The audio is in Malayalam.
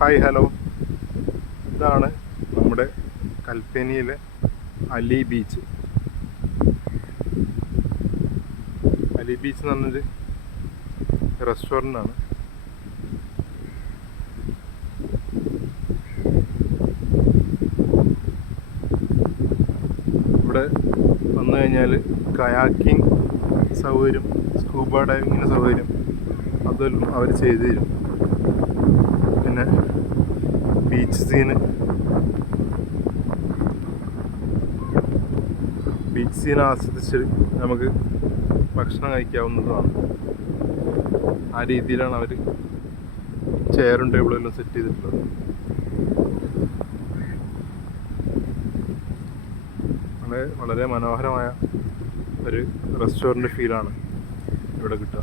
ഹായ് ഹലോ, ഇതാണ് നമ്മുടെ കൽപ്പനിയിലെ അലി ബീച്ച്. അലി ബീച്ച് എന്ന് പറഞ്ഞൊരു റെസ്റ്റോറൻ്റാണ്. ഇവിടെ വന്നു കഴിഞ്ഞാൽ കയാക്കിംഗ് സൗകര്യം, സ്കൂബ ഡൈവിങ്ങിൻ്റെ സൗകര്യം അതെല്ലാം അവർ ചെയ്തു തരും. പിന്നെ ബീച്ച് സീൻ ആസ്വദിച്ച് നമുക്ക് ഭക്ഷണം കഴിക്കാവുന്നതാണ്. ആ രീതിയിലാണ് അവർ ചെയറും ടേബിളും എല്ലാം സെറ്റ് ചെയ്തിട്ടുള്ളത്. വളരെ മനോഹരമായ ഒരു റെസ്റ്റോറൻറ്റ് ഫീലാണ് ഇവിടെ കിട്ടുക.